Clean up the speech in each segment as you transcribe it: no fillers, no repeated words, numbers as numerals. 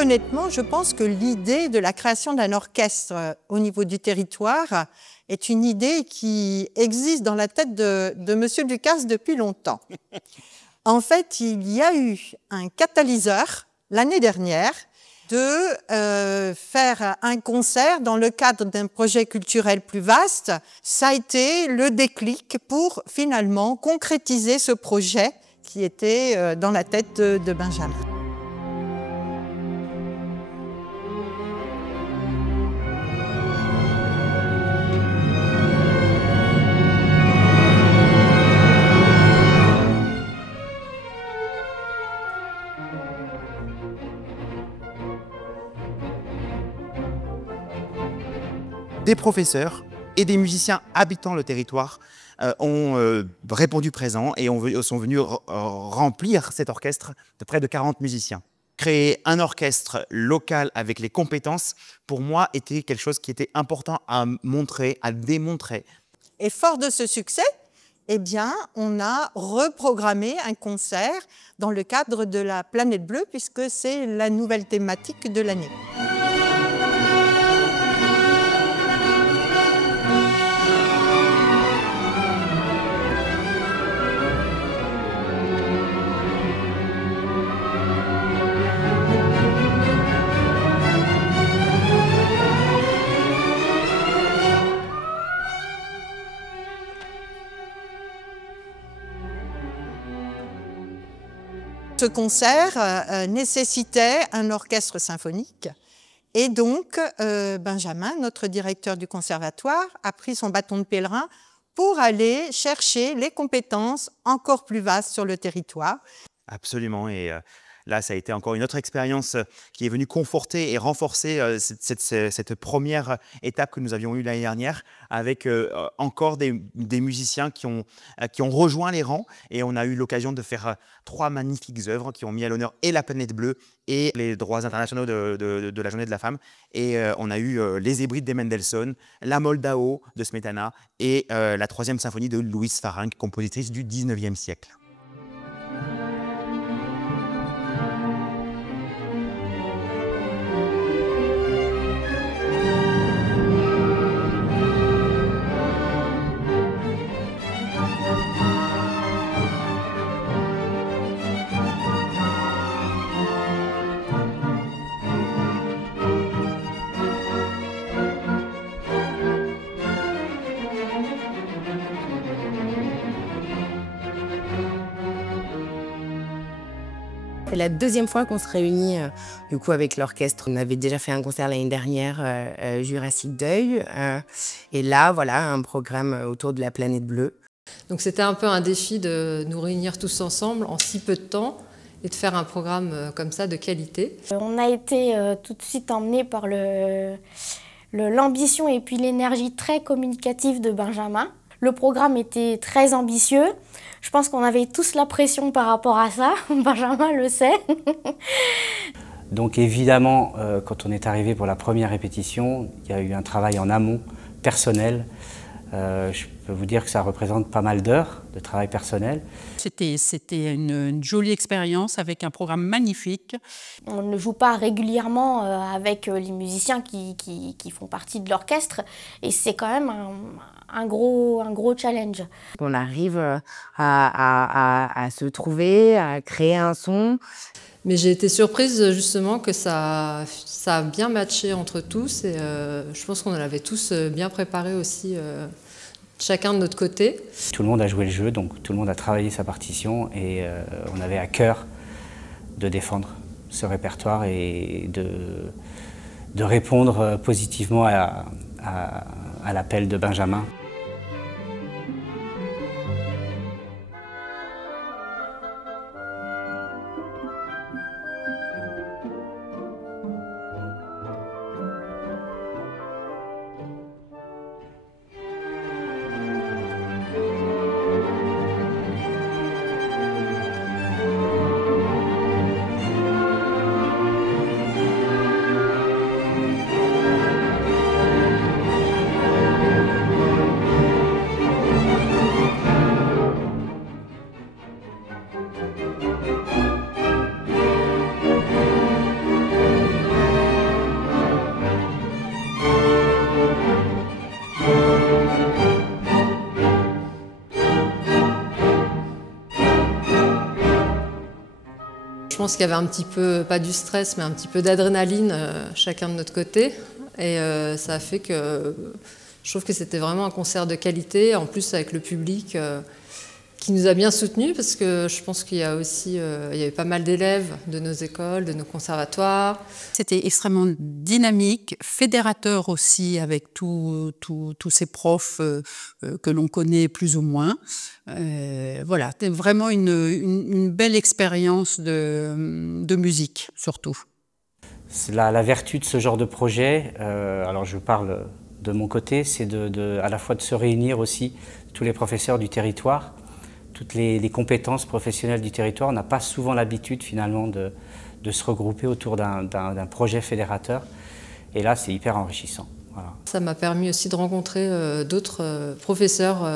honnêtement, je pense que l'idée de la création d'un orchestre au niveau du territoire est une idée qui existe dans la tête de Monsieur Ducasse depuis longtemps. En fait, il y a eu un catalyseur l'année dernière de faire un concert dans le cadre d'un projet culturel plus vaste. Ça a été le déclic pour finalement concrétiser ce projet qui était dans la tête de Benjamin. Des professeurs et des musiciens habitant le territoire ont répondu présent et sont venus remplir cet orchestre de près de 40 musiciens. Créer un orchestre local avec les compétences, pour moi, était quelque chose qui était important à montrer, à démontrer. Et fort de ce succès, eh bien, on a reprogrammé un concert dans le cadre de la Planète Bleue, puisque c'est la nouvelle thématique de l'année. Ce concert nécessitait un orchestre symphonique et donc Benjamin, notre directeur du conservatoire, a pris son bâton de pèlerin pour aller chercher les compétences encore plus vastes sur le territoire. Absolument, et là ça a été encore une autre expérience qui est venue conforter et renforcer cette première étape que nous avions eue l'année dernière avec encore des musiciens qui ont rejoint les rangs, et on a eu l'occasion de faire 3 magnifiques œuvres qui ont mis à l'honneur et la Planète Bleue et les droits internationaux de la Journée de la Femme. Et on a eu les Hébrides de Mendelssohn, la Moldao de Smetana et la 3e symphonie de Louise Farinck, compositrice du 19e siècle. C'est la 2e fois qu'on se réunit du coup avec l'orchestre. On avait déjà fait un concert l'année dernière, Jurassique Deuil. Et là, voilà, un programme autour de la Planète Bleue. Donc c'était un peu un défi de nous réunir tous ensemble en si peu de temps et de faire un programme comme ça de qualité. On a été tout de suite emmenés par l'ambition et puis l'énergie très communicative de Benjamin. Le programme était très ambitieux. Je pense qu'on avait tous la pression par rapport à ça. Benjamin le sait. Donc évidemment, quand on est arrivé pour la première répétition, il y a eu un travail en amont, personnel. Je peux vous dire que ça représente pas mal d'heures de travail personnel. C'était une jolie expérience avec un programme magnifique. On ne joue pas régulièrement avec les musiciens qui font partie de l'orchestre, et c'est quand même un gros challenge. On arrive à se trouver, à créer un son. Mais j'ai été surprise justement que ça a bien matché entre tous, et je pense qu'on l'avait tous bien préparé aussi, chacun de notre côté. Tout le monde a joué le jeu, donc tout le monde a travaillé sa partition, et on avait à cœur de défendre ce répertoire et de répondre positivement à l'appel de Benjamin. pense qu'il y avait un petit peu, pas du stress, mais un petit peu d'adrénaline, chacun de notre côté. Et ça a fait que je trouve que c'était vraiment un concert de qualité, en plus avec le public qui nous a bien soutenus, parce que je pense qu'il y a aussi, il y avait pas mal d'élèves de nos écoles, de nos conservatoires. C'était extrêmement dynamique, fédérateur aussi, avec tous ces profs que l'on connaît plus ou moins. Voilà, c'était vraiment une belle expérience de musique, surtout. La vertu de ce genre de projet, alors je parle de mon côté, c'est à la fois de se réunir aussi, tous les professeurs du territoire, toutes les compétences professionnelles du territoire. On n'a pas souvent l'habitude finalement de se regrouper autour d'un projet fédérateur. Et là, c'est hyper enrichissant. Voilà. Ça m'a permis aussi de rencontrer d'autres professeurs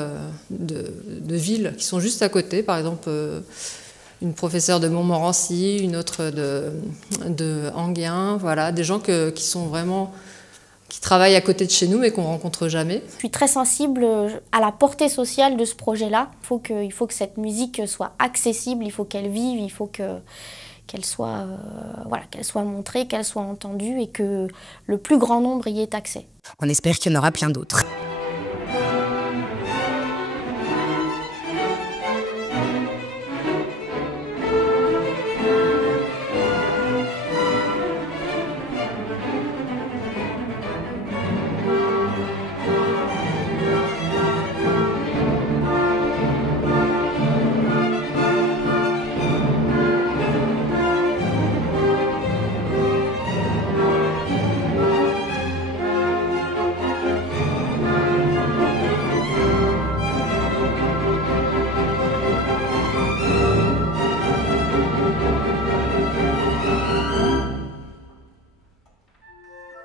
de villes qui sont juste à côté. Par exemple, une professeure de Montmorency, une autre de Enghien. Voilà, des gens qui sont vraiment... qui travaillent à côté de chez nous mais qu'on ne rencontre jamais. Je suis très sensible à la portée sociale de ce projet-là. Il faut que cette musique soit accessible, il faut qu'elle vive, il faut qu'elle soit montrée, qu'elle soit entendue et que le plus grand nombre y ait accès. On espère qu'il y en aura plein d'autres.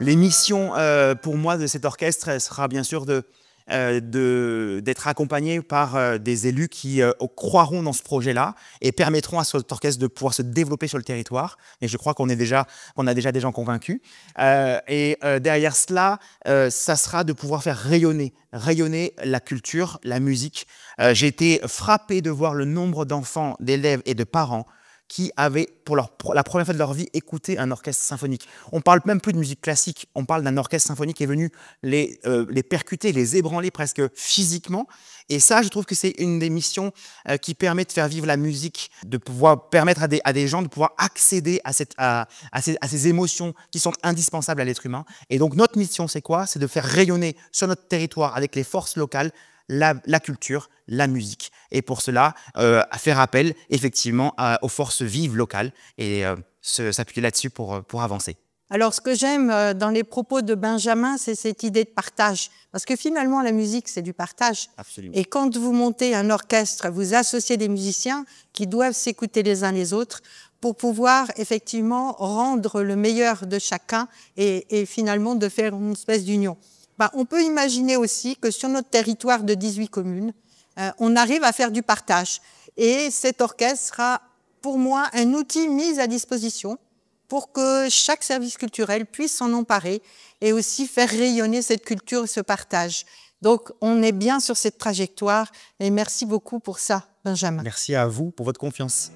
L'émission, pour moi, de cet orchestre sera bien sûr d'être accompagné par des élus qui croiront dans ce projet-là et permettront à cet orchestre de pouvoir se développer sur le territoire. Et je crois qu'on a déjà des gens convaincus. Derrière cela, ça sera de pouvoir faire rayonner la culture, la musique. J'ai été frappé de voir le nombre d'enfants, d'élèves et de parents qui avaient, pour la première fois de leur vie, écouté un orchestre symphonique. On ne parle même plus de musique classique, on parle d'un orchestre symphonique qui est venu les percuter, les ébranler presque physiquement. Et ça, je trouve que c'est une des missions qui permet de faire vivre la musique, de pouvoir permettre à des gens de pouvoir accéder à ces émotions qui sont indispensables à l'être humain. Et donc notre mission, c'est quoi? C'est de faire rayonner sur notre territoire avec les forces locales la culture, la musique. Et pour cela, à faire appel effectivement aux forces vives locales et s'appuyer là-dessus pour avancer. Alors, ce que j'aime dans les propos de Benjamin, c'est cette idée de partage. Parce que finalement, la musique, c'est du partage. Absolument. Et quand vous montez un orchestre, vous associez des musiciens qui doivent s'écouter les uns les autres pour pouvoir effectivement rendre le meilleur de chacun et finalement de faire une espèce d'union. On peut imaginer aussi que sur notre territoire de 18 communes, on arrive à faire du partage. Et cet orchestre sera, pour moi, un outil mis à disposition pour que chaque service culturel puisse s'en emparer et aussi faire rayonner cette culture et ce partage. Donc, on est bien sur cette trajectoire et merci beaucoup pour ça, Benjamin. Merci à vous pour votre confiance.